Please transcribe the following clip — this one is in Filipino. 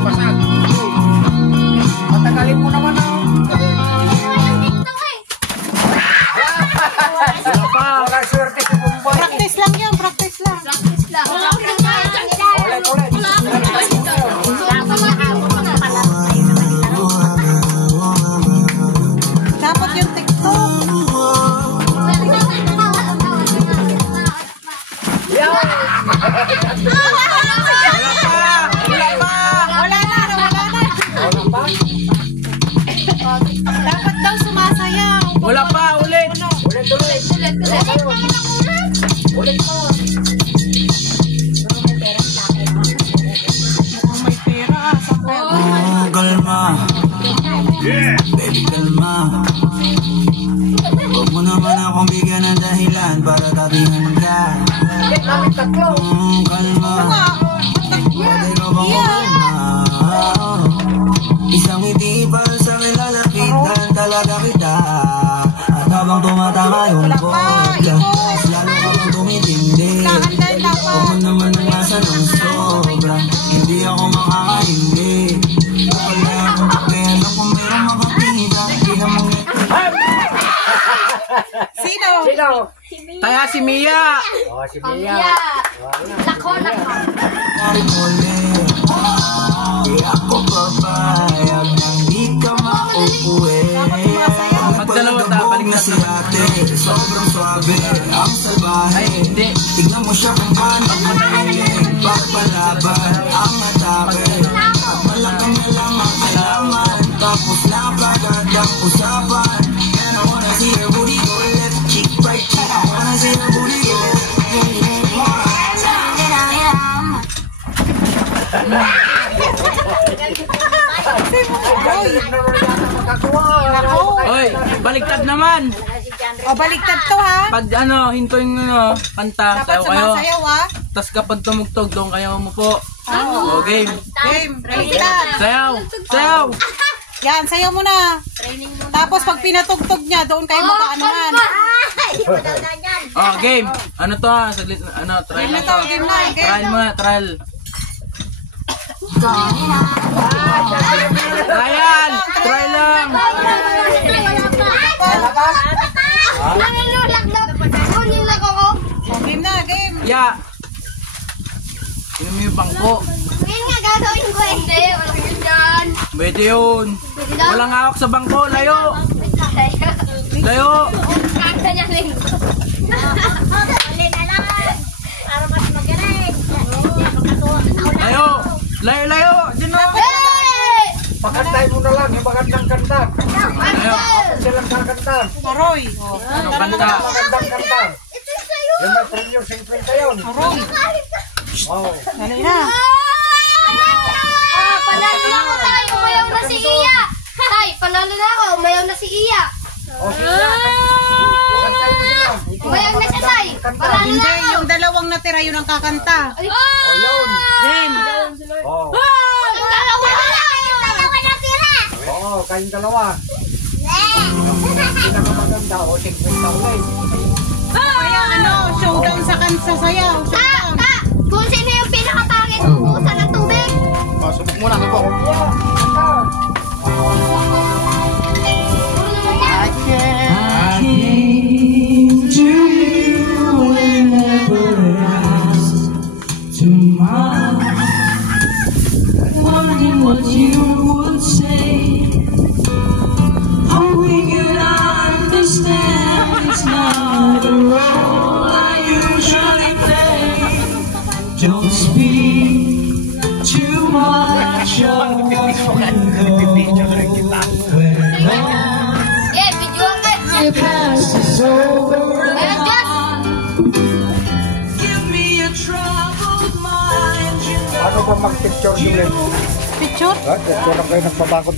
basag. Matagalin mo naman ako. Walang swerte si Bombay. Practice lang yan, practice lang. Practice lang. Ulit, ulit. Dapat yung TikTok. Dapat daw sumasayaw. Wala pa, ulit. Ulit, ulit. Ulit mo. May pera. Kalma. Baby, kalma. Huwag mo naman akong bigyan ng dahilan para tabihan ka. Kalma. Pwede ko bang kalma? Isang ngiti para sa akin lalapitan talaga kita. At habang tumatama yung vodka, mas lalo ka bang tumitindi. Huwag mo naman ang asa ng sobra, hindi ako makakahindi. Wala akong pakialam kung mayroong makapita. Hindi naman Sino? Sino? Kaya si Mia. Oh, si Mia. Lako. di ako papayag nang di ka mauuwi. Pagdalawag na si ate, sobrang swabe, ang salbahe. Tignan mo siya kung paano manahiling, pagpalaban ang atake. At malakang na lang ang kailangan, tapos lang agad ang usapan. And I wanna see her booty go left cheek, right cheek. I wanna see her booty go Oy, baliktad naman. O, baliktad to ha. Pag hintuin nyo kanta, Dapat sayo kayo. sumasayaw ha. Tapos kapag tumugtog, doon kayo mo po. O, game. Game, baliktad. Sayaw! Sayaw! Yan, sayaw mo na. Tapos pag pinatugtog niya, doon kayo magkaanuhan. O, game. Ano to ha? Saglit, trial Game na na to, to. game na. Trial mo na, trial. Trial! Try lang! Nangilulak na. Nangilulak ako. O, game na, game. Ya! Sino mo yung bangko? Ngayon nga gagawin ko. Hindi, walang yun dyan. Pwede yun. Walang hawak sa bangko. Layo! Layo! Kanta niya rin. Uli na lang. Para mas magaling. Layo! Layo, layo! Diyan na! Pakantay mo na lang, yung magandang kanta. Layo! Silang kakanta. Aroy. O, Anong kanta? Magandang kanta. Ito sa'yo. Yung may premium 50 yun. aroy. Wow. Dali na. Panalo na ako tayo. Umayaw na si Iya. Tay, panalo na ako. Umayaw na si Iya. O, sige. Pakantay mo sila. Umayaw na siya, Tay. Panalo Hindi, na ako. yung dalawang natira yun ang kakanta. O, yun. Game. O. Dalawa na lang. Dalawa na tira. Oo, kayong dalawa. Pinakamaganda o 50 ulit. Kaya showdown sa sayaw. Showdown. Kung sino yung pinakapangit, ubusan ng tubig. Subok muna ako. I came to you and never asked tomorrow, wondering what you would say, hoping you'd understand it's not a role I usually play. Don't speak too much of what you know. Yeah, video ang Your past is over. Ayan, Diyos. Give me a troubled mind, you know. Ano ba mag-picture ulit? Picture? Picture na kayo nagpabakod.